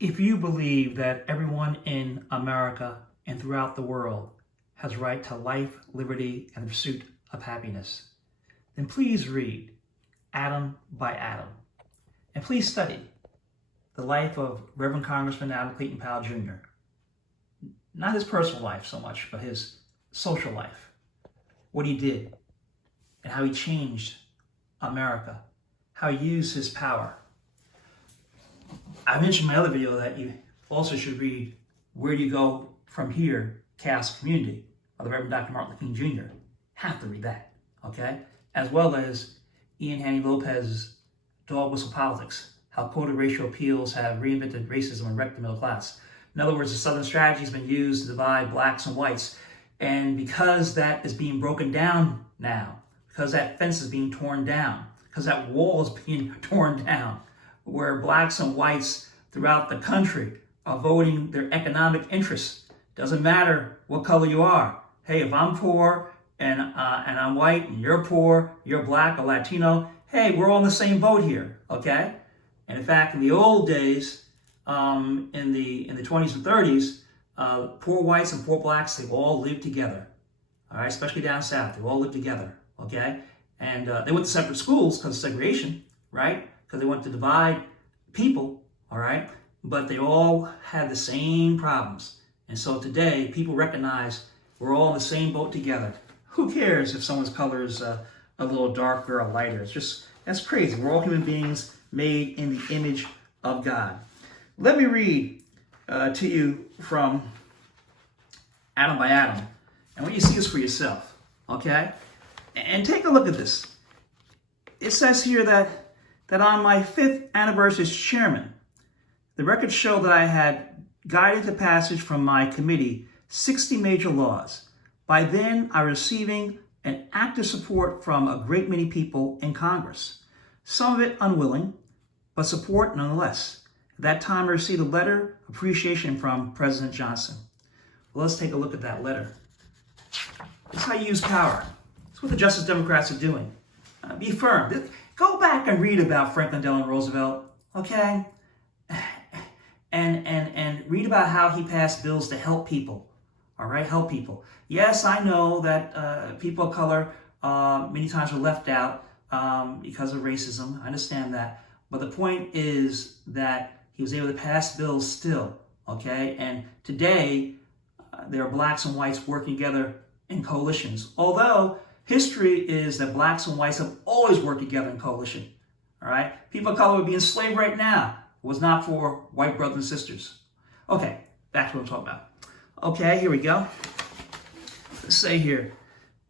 If you believe that everyone in America and throughout the world has a right to life, liberty, and the pursuit of happiness, then please read Atom by Atom. And please study the life of Reverend Congressman Clayton Powell Jr. Not his personal life so much, but his social life. What he did and how he changed America, how he used his power. I mentioned in my other video that you also should read Where Do You Go From Here, Chaos Community, by the Reverend Dr. Martin Luther King Jr. Have to read that, okay? As well as Ian Haney Lopez's Dog Whistle Politics, how quota racial appeals have reinvented racism and wrecked the middle class. In other words, the Southern strategy has been used to divide blacks and whites. And because that is being broken down now, because that fence is being torn down, because that wall is being torn down, where blacks and whites throughout the country are voting their economic interests. Doesn't matter what color you are. Hey, if I'm poor and I'm white and you're poor, you're black or Latino, hey, we're all in the same boat here, okay? And in fact, in the old days, in the 20s and 30s, poor whites and poor blacks, they all lived together, all right? Especially down south, they all lived together, okay? And they went to separate schools because of segregation, right? Because they wanted to divide people, all right? But they all had the same problems. And so today, people recognize we're all in the same boat together. Who cares if someone's color is a little darker or lighter? It's just, that's crazy. We're all human beings made in the image of God. Let me read to you from Atom by Atom. And when you see this for yourself, okay? And take a look at this. It says here that on my 5th anniversary as chairman, the records show that I had guided to passage from my committee 60 major laws. By then, I was receiving an active support from a great many people in Congress. Some of it unwilling, but support nonetheless. At that time, I received a letter of appreciation from President Johnson. Well, let's take a look at that letter. This is how you use power. It's what the Justice Democrats are doing. Be firm. Go back and read about Franklin Delano Roosevelt, okay? And read about how he passed bills to help people, all right? Help people. Yes, I know that people of color many times were left out because of racism. I understand that. But the point is that he was able to pass bills still, okay? And today, there are blacks and whites working together in coalitions. Although history is that blacks and whites have always worked together in coalition, all right? People of color would be enslaved right now. It was not for white brothers and sisters. Okay, back to what I'm talking about. Okay, here we go. Let's say here.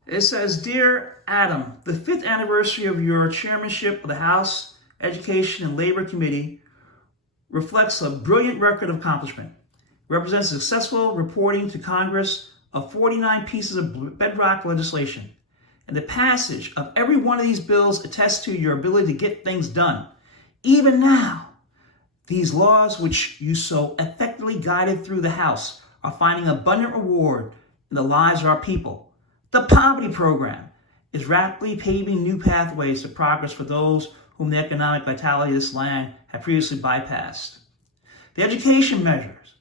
It says, Dear Adam, the 5th anniversary of your chairmanship of the House Education and Labor Committee reflects a brilliant record of accomplishment. It represents successful reporting to Congress of 49 pieces of bedrock legislation. And the passage of every one of these bills attests to your ability to get things done. Even now, these laws, which you so effectively guided through the House, are finding abundant reward in the lives of our people. The poverty program is rapidly paving new pathways to progress for those whom the economic vitality of this land had previously bypassed. The education measures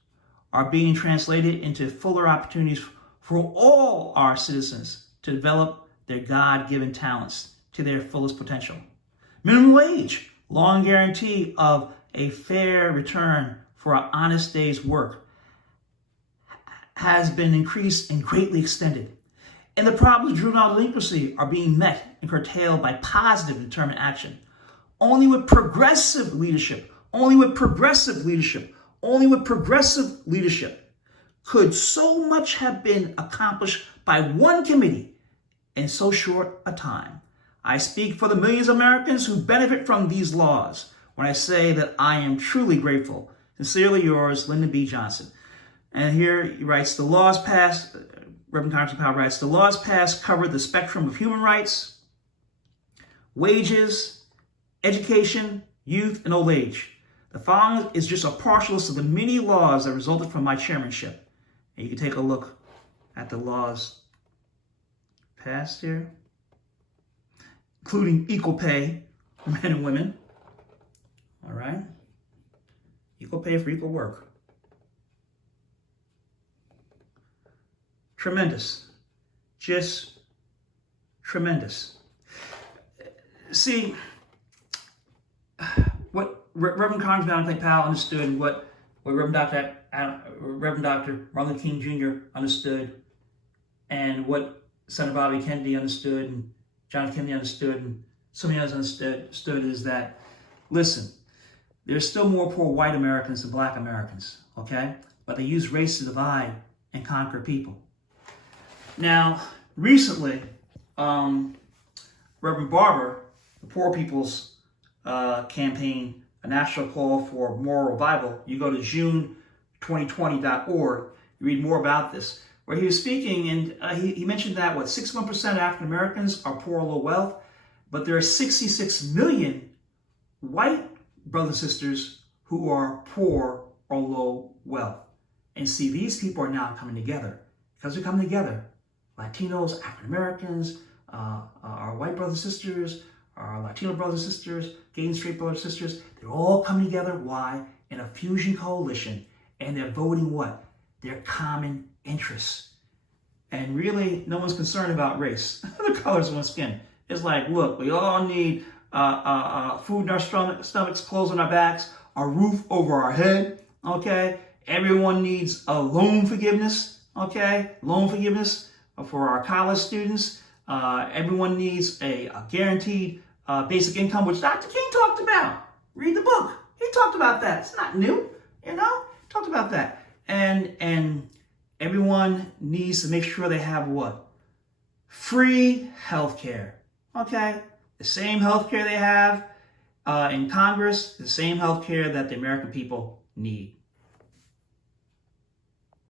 are being translated into fuller opportunities for all our citizens to develop their God-given talents to their fullest potential. Minimum wage, long guarantee of a fair return for our honest day's work, has been increased and greatly extended. And the problems of juvenile delinquency are being met and curtailed by positive and determined action. Only with progressive leadership, could so much have been accomplished by one committee in so short a time. I speak for the millions of Americans who benefit from these laws when I say that I am truly grateful. Sincerely yours, Lyndon B. Johnson. And here he writes, the laws passed, Reverend Congressman Powell writes, the laws passed cover the spectrum of human rights, wages, education, youth, and old age. The following is just a partial list of the many laws that resulted from my chairmanship. And you can take a look at the laws passed here, including equal pay for men and women. All right? Equal pay for equal work. Tremendous. Just tremendous. See, what Reverend Congressman Clayton Powell understood, what Reverend Dr. Martin Luther King Jr. understood, and what Senator Bobby Kennedy understood, and John Kennedy understood, and so many others understood is that, listen, there's still more poor white Americans than black Americans, okay? But they use race to divide and conquer people. Now, recently, Reverend Barber, the Poor People's Campaign, a national call for moral revival. You go to June2020.org, you read more about this, where he was speaking, and he mentioned that, 61% of African Americans are poor or low wealth, but there are 66 million white brothers and sisters who are poor or low wealth. And see, these people are now coming together. Because they're coming together, Latinos, African Americans, our white brothers and sisters, our Latino brothers and sisters, gay and straight brothers and sisters, they're all coming together. Why? In a fusion coalition. And they're voting what? Their common interests. And really, no one's concerned about race. The colors of one's skin. It's like, look, we all need food in our stomachs, clothes on our backs, a roof over our head, okay? Everyone needs a loan forgiveness, okay? Loan forgiveness for our college students. Everyone needs a guaranteed basic income, which Dr. King talked about. Read the book. He talked about that. It's not new, talked about that. And everyone needs to make sure they have what? Free health care, okay? The same health care they have in Congress, the same health care that the American people need.